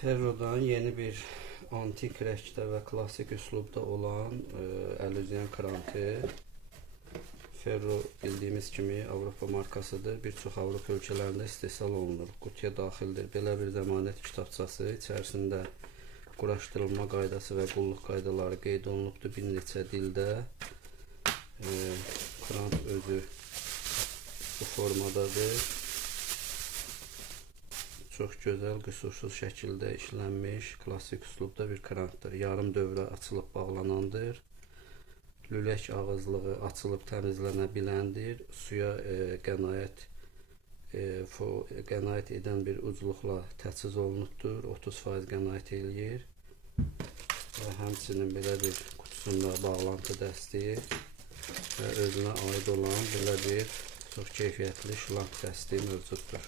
Ferro'dan yeni bir antik rəngdə və klassik üslubda olan əlüzyen krantı. Ferro bildiyimiz kimi Avropa markasıdır. Bir çox Avropa ölkələrində istehsal olunur. Qutuya daxildir. Belə bir zəmanət kitabçası. İçərisində quraşdırılma qaydası və qulluq qaydaları qeyd olunubdur bir neçə dildə. Krant özü bu formadadır. Çox gözəl, qüsursuz şəkildə işlənmiş, klassik üslubda bir krantdır. Yarım dövrə açılıb bağlanandır. Lülək ağızlığı açılıb təmizlənə biləndir. Suya qənaət edən bir ucluqla təchiz olunubdur. 30% qənaət eləyir. Və həmçinin belə bir qutusunda bağlantı dəstəyi və özünə aid olan belə bir çox keyfiyyətli şlanq dəstəyi mövcuddur.